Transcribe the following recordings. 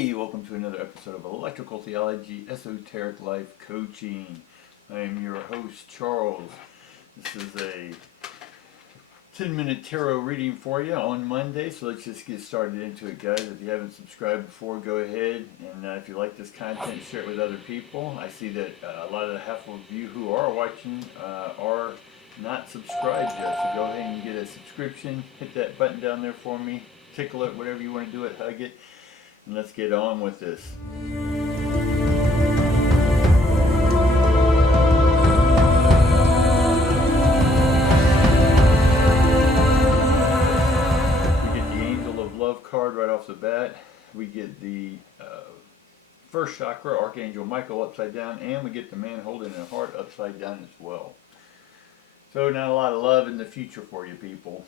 Hey, welcome to another episode of Electrical Theology, Esoteric Life Coaching. I am your host, Charles. This is a 10-minute tarot reading for you on Monday, so let's just get started into it, guys. If you haven't subscribed before, go ahead, and if you like this content, share it with other people. I see that a lot of half of you who are watching are not subscribed yet, so go ahead and get a subscription. Hit that button down there for me. Tickle it, whatever you want to do it, hug it. And let's get on with this. We get the Angel of Love card right off the bat. We get the first chakra, Archangel Michael, upside down, and we get the man holding a heart upside down as well. So not a lot of love in the future for you people.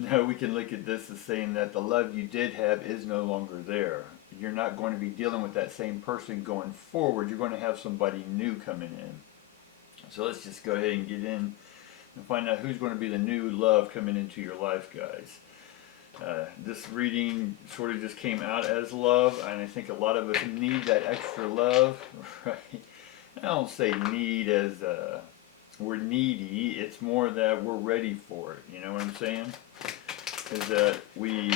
No, we can look at this as saying that the love you did have is no longer there. You're not going to be dealing with that same person going forward. You're going to have somebody new coming in. So let's just go ahead and get in and find out who's going to be the new love coming into your life, guys. This reading sort of just came out as love, and I think a lot of us need that extra love, right? I don't say need as we're needy. It's more that we're ready for it. You know what I'm saying? Is that we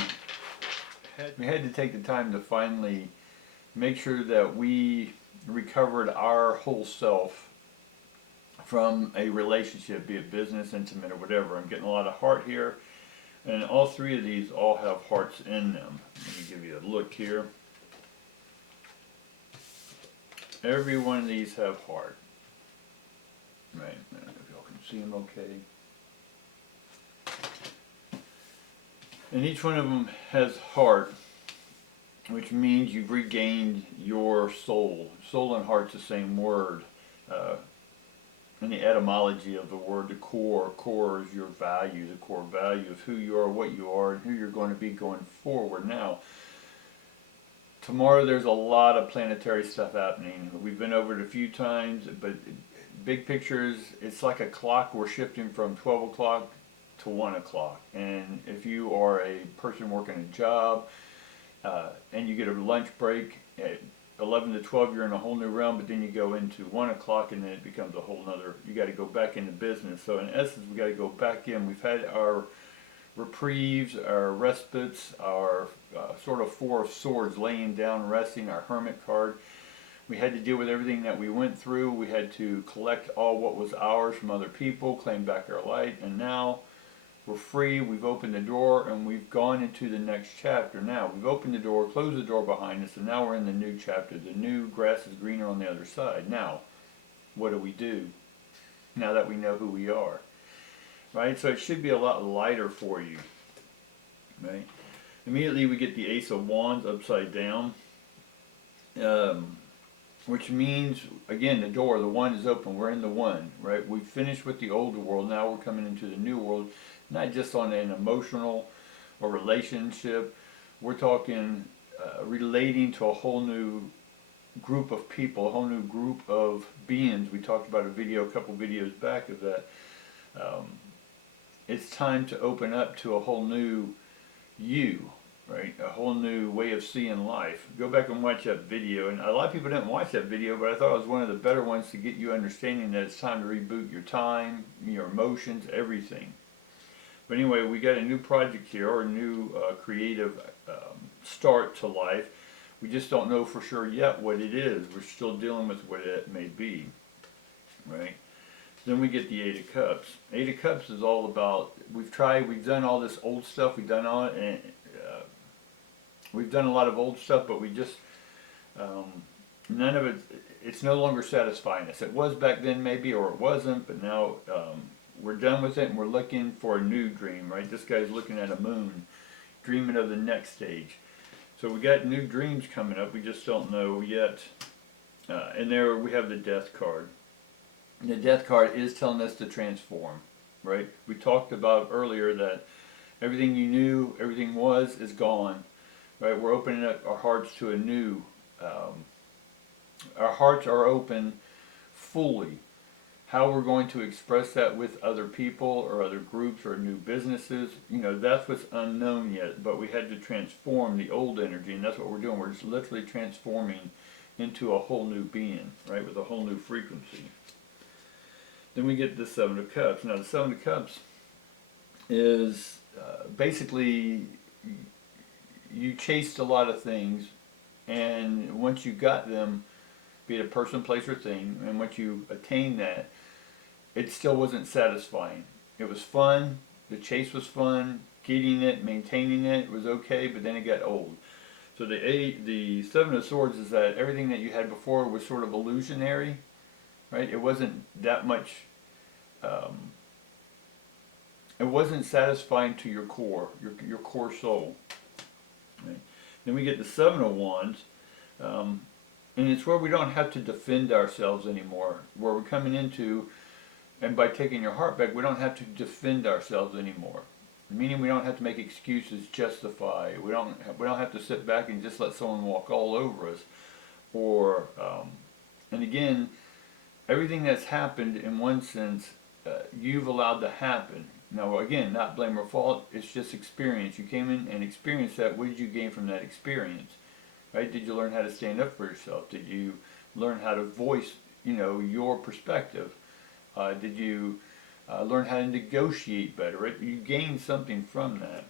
had to take the time to finally make sure that we recovered our whole self from a relationship, be it business, intimate, or whatever. I'm getting a lot of heart here, and all three of these all have hearts in them. Let me give you a look here. Every one of these have heart. Right, I don't know if y'all can see them okay. And each one of them has heart, which means you've regained your soul. Soul and heart's the same word. In the etymology of the word, the core is your value, the core value of who you are, what you are, and who you're going to be going forward. Now, tomorrow there's a lot of planetary stuff happening. We've been over it a few times, but big picture is it's like a clock. We're shifting from 12 o'clock to 1 o'clock. And if you are a person working a job and you get a lunch break at 11 to 12, you're in a whole new realm, but then you go into 1 o'clock and then it becomes a whole nother, you got to go back into business. So in essence, we got to go back in. We've had our reprieves, our respites, our sort of Four of Swords, laying down, resting, our Hermit card. We had to deal with everything that we went through. We had to collect all what was ours from other people, claim back our light, and now we're free. We've opened the door and we've gone into the next chapter. Now we've opened the door, closed the door behind us, and now we're in the new chapter. The new grass is greener on the other side. Now, what do we do now that we know who we are? Right? So it should be a lot lighter for you. Right? Immediately we get the Ace of Wands upside down. Which means, again, the door, the one is open. We're in the one, right? We finished with the older world. Now we're coming into the new world, not just on an emotional or relationship. We're talking relating to a whole new group of people, a whole new group of beings. We talked about a couple videos back of that. It's time to open up to a whole new you. Right, a whole new way of seeing life. Go back and watch that video, and a lot of people didn't watch that video, but I thought it was one of the better ones to get you understanding that it's time to reboot your time, your emotions, everything. But anyway, we got a new project here, or a new creative start to life. We just don't know for sure yet what it is. We're still dealing with what it may be, right? Then we get the Eight of Cups. Eight of Cups is all about, we've done all this old stuff, we've done all it, and we've done a lot of old stuff, but we just, none of it, it's no longer satisfying us. It was back then maybe, or it wasn't, but now we're done with it and we're looking for a new dream, right? This guy's looking at a moon, dreaming of the next stage. So we got new dreams coming up, we just don't know yet. And there we have the Death card. And the Death card is telling us to transform, right? We talked about earlier that everything you knew, everything is gone. Right, we're opening up our hearts to a new, our hearts are open fully. How we're going to express that with other people or other groups or new businesses, that's what's unknown yet. But we had to transform the old energy, and that's what we're doing. We're just literally transforming into a whole new being, right, with a whole new frequency. Then we get the Seven of Cups. Now the Seven of Cups is basically you chased a lot of things, and once you got them, be it a person, place, or thing, and once you attained that, it still wasn't satisfying. It was fun, the chase was fun, getting it, maintaining it was okay, but then it got old. So the Seven of Swords is that everything that you had before was sort of illusionary, right? It wasn't that much, it wasn't satisfying to your core, your core soul. Right? Then we get the Seven of Wands, and it's where we don't have to defend ourselves anymore, where we're coming into, and by taking your heart back, we don't have to defend ourselves anymore. Meaning we don't have to make excuses, justify. We don't have to sit back and just let someone walk all over us. Or, and again, everything that's happened in one sense, you've allowed to happen. Now again, not blame or fault, it's just experience. You came in and experienced that. What did you gain from that experience? Right? Did you learn how to stand up for yourself? Did you learn how to voice, your perspective? Did you learn how to negotiate better? Right? You gain something from that.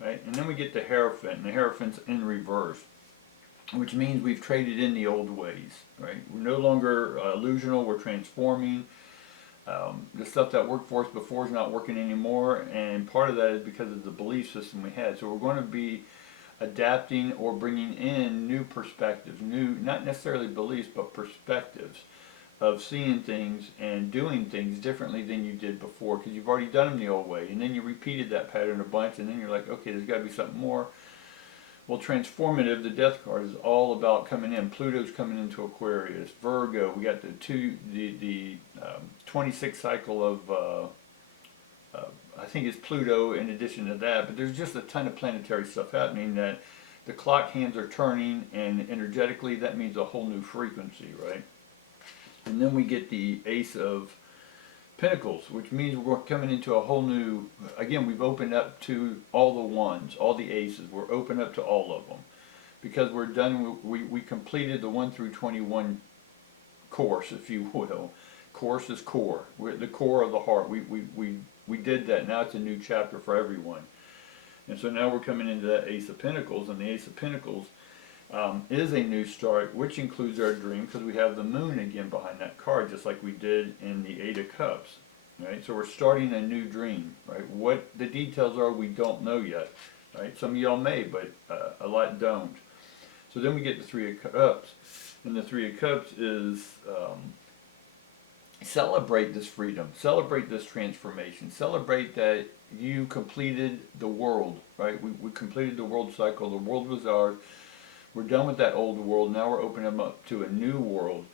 Right? And then we get the Hierophant, and the Hierophant's in reverse, which means we've traded in the old ways. Right? We're no longer illusional. We're transforming. The stuff that worked for us before is not working anymore, and part of that is because of the belief system we had. So we're going to be adapting or bringing in new perspectives, new, not necessarily beliefs, but perspectives of seeing things and doing things differently than you did before, because you've already done them the old way, and then you repeated that pattern a bunch, and then you're like, okay, there's got to be something more. Well, transformative, the Death card, is all about coming in. Pluto's coming into Aquarius. Virgo, we got the 26th cycle of I think it's Pluto in addition to that, but there's just a ton of planetary stuff happening that the clock hands are turning, and energetically that means a whole new frequency, right? And then we get the Ace of Pentacles, which means we're coming into a whole new, again, we've opened up to all the ones, all the aces, we're open up to all of them. Because we're done, we completed the 1 through 21 course, if you will. Course is core. We're at the core of the heart. We did that. Now it's a new chapter for everyone. And so now we're coming into that Ace of Pentacles, and the Ace of Pentacles is a new start, which includes our dream, because we have the moon again behind that card, just like we did in the Eight of Cups. Right? So we're starting a new dream. Right? What the details are, we don't know yet. Right? Some of y'all may, but a lot don't. So then we get the Three of Cups, and the Three of Cups is celebrate this freedom, celebrate this transformation, celebrate that you completed the world, right? We completed the world cycle, the world was ours, we're done with that old world, now we're opening them up to a new world.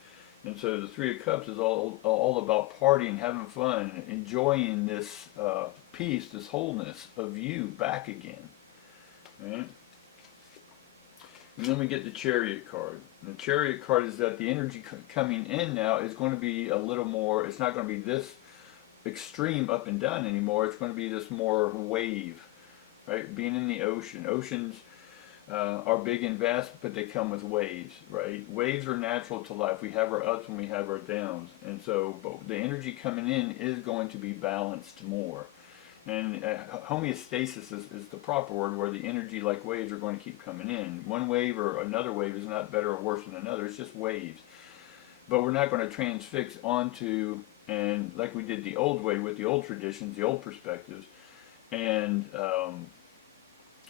And so the Three of Cups is all about partying, having fun, enjoying this peace, this wholeness of you back again, right? And then we get the Chariot card. And the Chariot card is that the energy coming in now is going to be a little more, it's not going to be this extreme up and down anymore, it's going to be this more wave, right? Being in the ocean. Oceans are big and vast, but they come with waves, right? Waves are natural to life. We have our ups and we have our downs. And so but the energy coming in is going to be balanced more. And homeostasis is the proper word, where the energy, like waves, are going to keep coming in. One wave or another wave is not better or worse than another, it's just waves. But we're not going to transfix onto, and like we did the old way with the old traditions, the old perspectives, and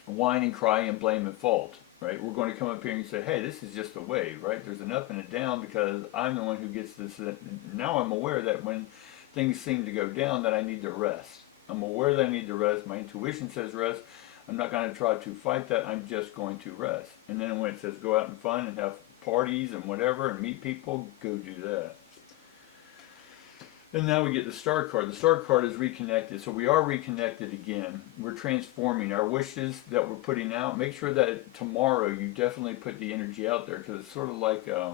whine and cry and blame and fault, right? We're going to come up here and say, hey, this is just a wave, right? There's an up and a down because I'm the one who gets this. Now I'm aware that when things seem to go down that I need to rest. I'm aware that I need to rest. My intuition says rest. I'm not going to try to fight that. I'm just going to rest. And then when it says go out and fun and have parties and whatever and meet people, go do that. And now we get the Star card. The Star card is reconnected. So we are reconnected again. We're transforming our wishes that we're putting out. Make sure that tomorrow you definitely put the energy out there, because it's sort of like a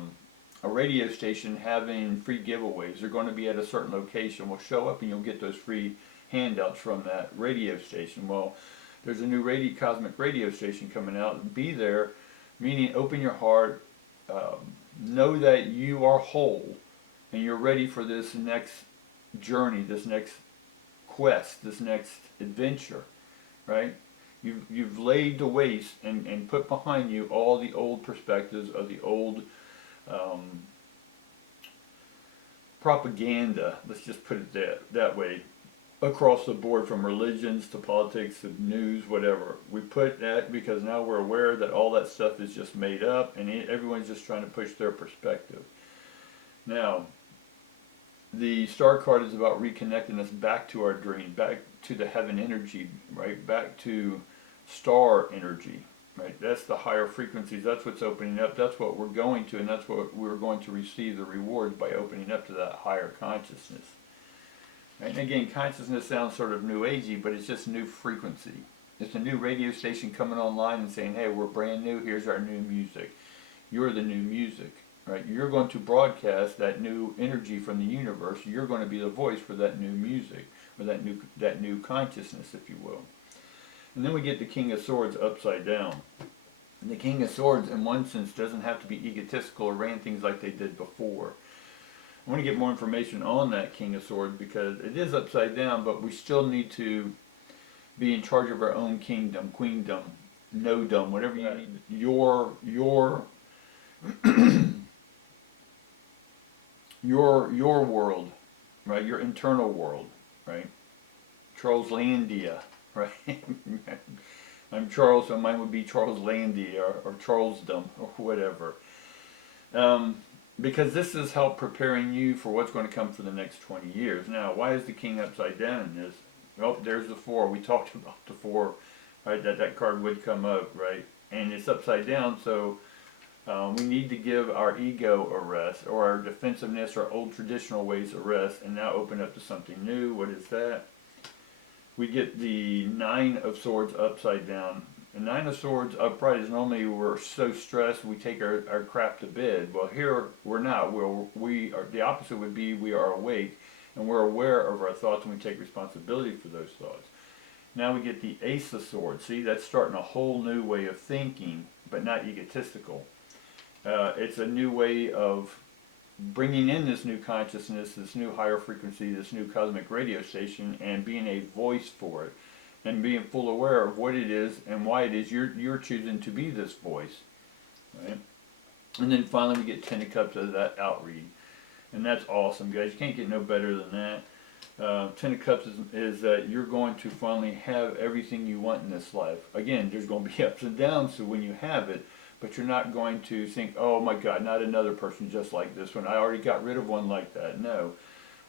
a radio station having free giveaways. They're going to be at a certain location. We'll show up and you'll get those free handouts from that radio station. Well, there's a new cosmic radio station coming out. Be there, meaning open your heart, know that you are whole, and you're ready for this next journey, this next quest, this next adventure, right? You've laid to waste and put behind you all the old perspectives of the old propaganda, let's just put it that way, across the board, from religions to politics to news, whatever. We put that because now we're aware that all that stuff is just made up and everyone's just trying to push their perspective. Now, the star card is about reconnecting us back to our dream, back to the heaven energy, right? Back to star energy, right? That's the higher frequencies. That's what's opening up. That's what we're going to, and that's what we're going to receive the rewards by opening up to that higher consciousness. Right? And again, consciousness sounds sort of new agey, but it's just new frequency. It's a new radio station coming online and saying, hey, we're brand new, here's our new music. You're the new music. Right? You're going to broadcast that new energy from the universe. You're going to be the voice for that new music, or that new consciousness, if you will. And then we get the King of Swords upside down. And the King of Swords, in one sense, doesn't have to be egotistical or ran things like they did before. I want to get more information on that King of Swords because it is upside down, but we still need to be in charge of our own kingdom, queendom, no-dom, whatever you need. Your your world, right? Your internal world, right? Charleslandia, right? I'm Charles, so mine would be Charleslandia or Charlesdom or whatever. Because this is help preparing you for what's going to come for the next 20 years. Now, why is the king upside down in this? Well, there's the 4. We talked about the 4, right? That card would come up, right? And it's upside down, so we need to give our ego a rest, or our defensiveness, our old traditional ways a rest, and now open up to something new. What is that? We get the 9 of Swords upside down. The 9 of Swords upright is normally we're so stressed we take our crap to bed. Well, here we're not. We are, the opposite would be we are awake and we're aware of our thoughts and we take responsibility for those thoughts. Now we get the Ace of Swords. See, that's starting a whole new way of thinking, but not egotistical. It's a new way of bringing in this new consciousness, this new higher frequency, this new cosmic radio station, and being a voice for it, and being full aware of what it is and why it is you're choosing to be this voice, right? And then finally we get 10 of Cups as that outread, and that's awesome, guys. You can't get no better than that. 10 of Cups is that you're going to finally have everything you want in this life. Again, there's going to be ups and downs, so when you have it, but you're not going to think, oh my God, not another person just like this one. I already got rid of one like that. No.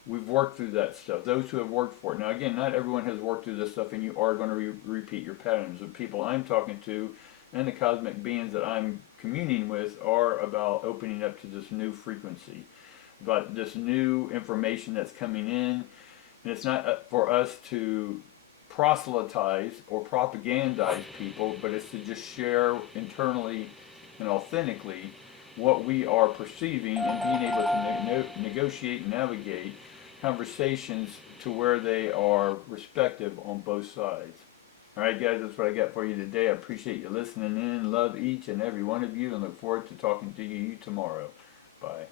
We've worked through that stuff. Those who have worked for it. Now again, not everyone has worked through this stuff, and you are going to repeat your patterns. The people I'm talking to and the cosmic beings that I'm communing with are about opening up to this new frequency, about this new information that's coming in. And it's not for us to proselytize or propagandize people, but it's to just share internally and authentically what we are perceiving and being able to negotiate and navigate conversations to where they are respective on both sides. Alright guys, that's what I got for you today. I appreciate you listening in. Love each and every one of you and look forward to talking to you tomorrow. Bye.